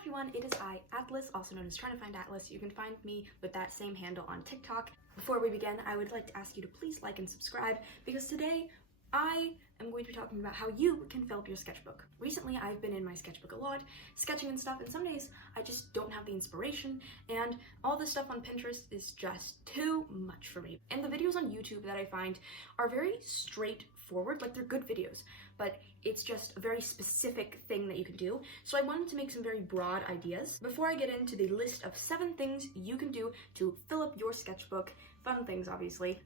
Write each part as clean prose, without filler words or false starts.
everyone, it is I, Atlas, also known as Trying to Find Atlas. You can find me with that same handle on TikTok. Before we begin, I would like to ask you to please like and subscribe because today I am going to be talking about how you can fill up your sketchbook. Recently, I've been in my sketchbook a lot, sketching and stuff, and some days I just don't have the inspiration, and all this stuff on Pinterest is just too much for me. And the videos on YouTube that I find are very straightforward, like they're good videos, but it's just a very specific thing that you can do. So I wanted to make some very broad ideas. Before I get into the list of 7 things you can do to fill up your sketchbook, fun things obviously,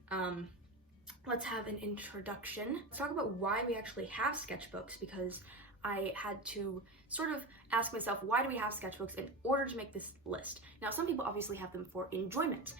let's have an introduction. Let's talk about why we actually have sketchbooks, because I had to sort of ask myself, why do we have sketchbooks in order to make this list? Now, some people obviously have them for enjoyment.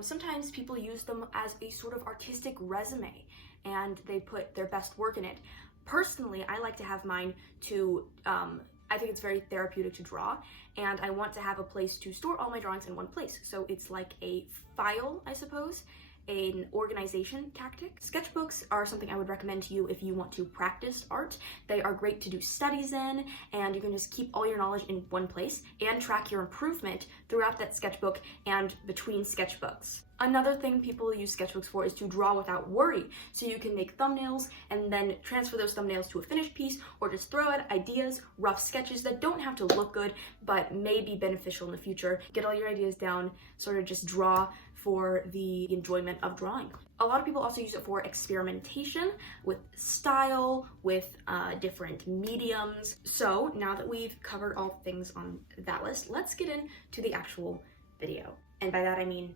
Sometimes people use them as a sort of artistic resume and they put their best work in it. Personally, I like to have mine to, I think it's very therapeutic to draw, and I want to have a place to store all my drawings in one place. So it's like a file, I suppose, an organization tactic. Sketchbooks are something I would recommend to you if you want to practice art. They are great to do studies in, and you can just keep all your knowledge in one place and track your improvement throughout that sketchbook and between sketchbooks. Another thing people use sketchbooks for is to draw without worry. So you can make thumbnails and then transfer those thumbnails to a finished piece, or just throw out ideas, rough sketches that don't have to look good but may be beneficial in the future. Get all your ideas down, sort of just draw for the enjoyment of drawing. A lot of people also use it for experimentation with style, with different mediums. So now that we've covered all things on that list, let's get into the actual video. And by that I mean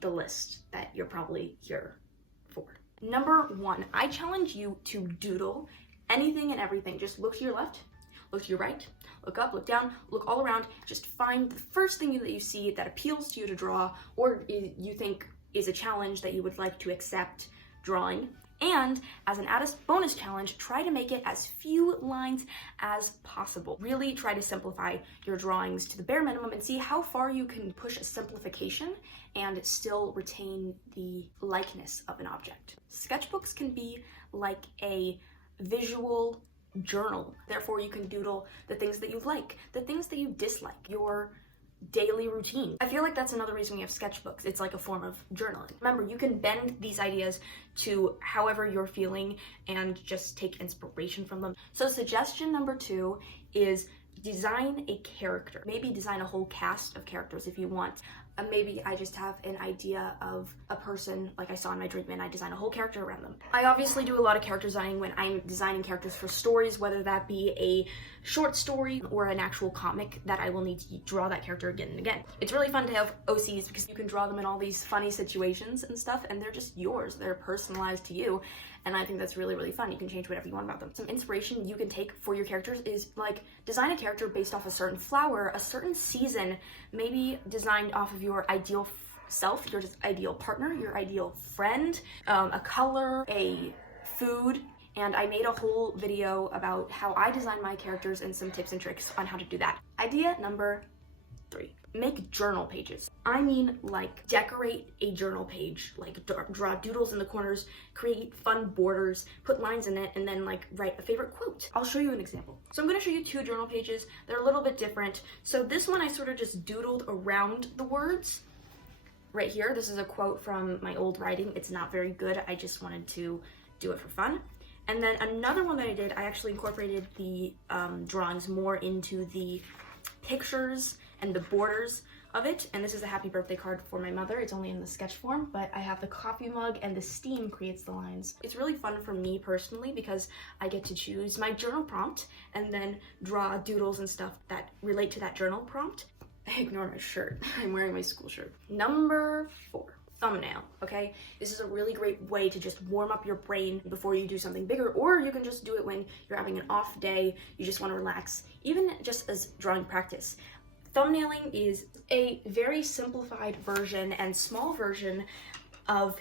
the list that you're probably here for. Number 1, I challenge you to doodle anything and everything. Just look to your left, look to your right, look up, look down, look all around. Just find the first thing that you see that appeals to you to draw, or you think is a challenge that you would like to accept drawing. And as an added bonus challenge, try to make it as few lines as possible. Really try to simplify your drawings to the bare minimum and see how far you can push a simplification and still retain the likeness of an object. Sketchbooks can be like a visual journal. Therefore, you can doodle the things that you like, the things that you dislike, your daily routine. I feel like that's another reason we have sketchbooks. It's like a form of journaling. Remember, you can bend these ideas to however you're feeling and just take inspiration from them. So suggestion number 2 is design a character. Maybe design a whole cast of characters if you want. Maybe I just have an idea of a person like I saw in my dream and I design a whole character around them. I obviously do a lot of character designing when I'm designing characters for stories, whether that be a short story or an actual comic that I will need to draw that character again and again. It's really fun to have OCs because you can draw them in all these funny situations and stuff, and they're just yours. They're personalized to you, and I think that's really, really fun. You can change whatever you want about them. Some inspiration you can take for your characters is like design a character based off a certain flower, a certain season, maybe designed off of your ideal self, your ideal partner, your ideal friend, a color, a food. And I made a whole video about how I design my characters and some tips and tricks on how to do that. Idea number 3, make journal pages. I mean, like, decorate a journal page, like draw doodles in the corners, create fun borders, put lines in it, and then like write a favorite quote. I'll show you an example. So I'm gonna show you 2 journal pages. They're a little bit different. So this one I sort of just doodled around the words. Right here, this is a quote from my old writing. It's not very good. I just wanted to do it for fun. And then another one that I did, I actually incorporated the drawings more into the pictures and the borders of it. And this is a happy birthday card for my mother. It's only in the sketch form, but I have the coffee mug and the steam creates the lines. It's really fun for me personally because I get to choose my journal prompt and then draw doodles and stuff that relate to that journal prompt. Ignore my shirt. I'm wearing my school shirt. Number 4. Thumbnail, okay? This is a really great way to just warm up your brain before you do something bigger, or you can just do it when you're having an off day, you just want to relax, even just as drawing practice. Thumbnailing is a very simplified version and small version of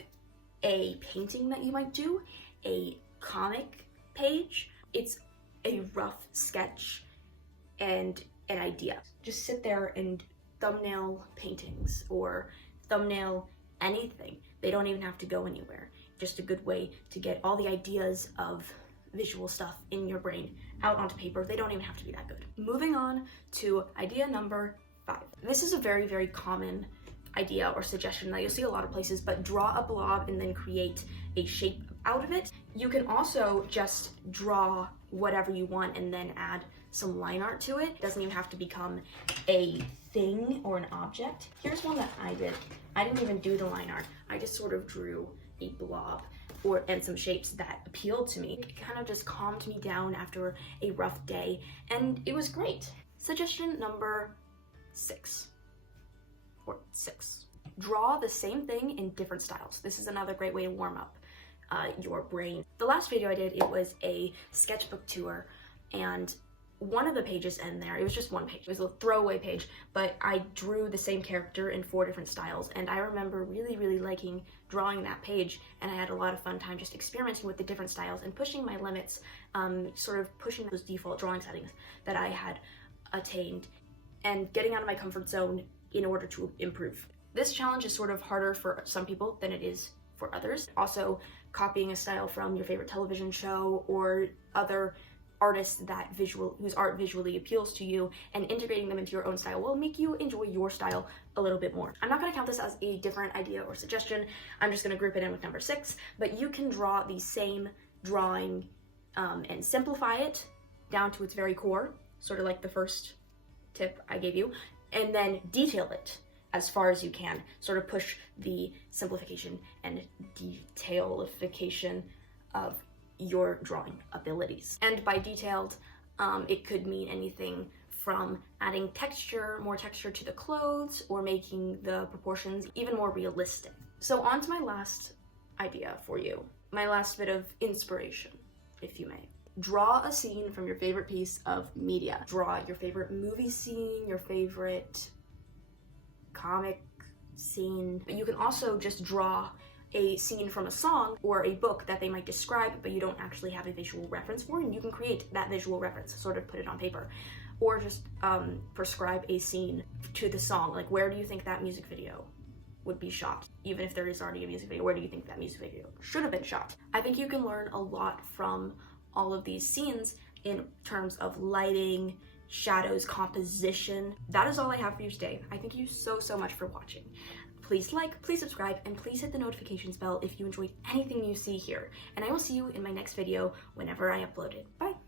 a painting that you might do, a comic page. It's a rough sketch and an idea. Just sit there and thumbnail paintings or thumbnail anything. They don't even have to go anywhere. Just a good way to get all the ideas of visual stuff in your brain out onto paper. They don't even have to be that good. Moving on to idea number 5. This is a very, very common idea or suggestion that you'll see a lot of places, but draw a blob and then create a shape out of it. You can also just draw whatever you want and then add some line art to it. It doesn't even have to become a thing or an object. Here's one that I did. I didn't even do the line art. I just sort of drew a blob and some shapes that appealed to me. It kind of just calmed me down after a rough day, and it was great. Suggestion number 6. Draw the same thing in different styles. This is another great way to warm up your brain. The last video I did, it was a sketchbook tour, and one of the pages in there, it was just one page, it was a throwaway page, but I drew the same character in 4 different styles, and I remember really, really liking drawing that page, and I had a lot of fun time just experimenting with the different styles and pushing my limits, sort of pushing those default drawing settings that I had attained, and getting out of my comfort zone in order to improve. This challenge is sort of harder for some people than it is for others. Also, copying a style from your favorite television show or other artists whose art visually appeals to you and integrating them into your own style will make you enjoy your style a little bit more. I'm not going to count this as a different idea or suggestion. I'm just going to group it in with number 6, but you can draw the same drawing and simplify it down to its very core, sort of like the first tip I gave you, and then detail it as far as you can. Sort of push the simplification and detailification of your drawing abilities. And by detailed, it could mean anything from adding more texture to the clothes, or making the proportions even more realistic. So on to my last idea for you. My last bit of inspiration, if you may. Draw a scene from your favorite piece of media. Draw your favorite movie scene, your favorite comic scene. But you can also just draw a scene from a song or a book that they might describe, but you don't actually have a visual reference for, and you can create that visual reference, sort of put it on paper. Or just prescribe a scene to the song. Like, where do you think that music video would be shot? Even if there is already a music video, where do you think that music video should have been shot? I think you can learn a lot from all of these scenes in terms of lighting, shadows, composition. That is all I have for you today. I thank you so much for watching. Please like, please subscribe, and please hit the notifications bell if you enjoyed anything you see here. And I will see you in my next video whenever I upload it. Bye!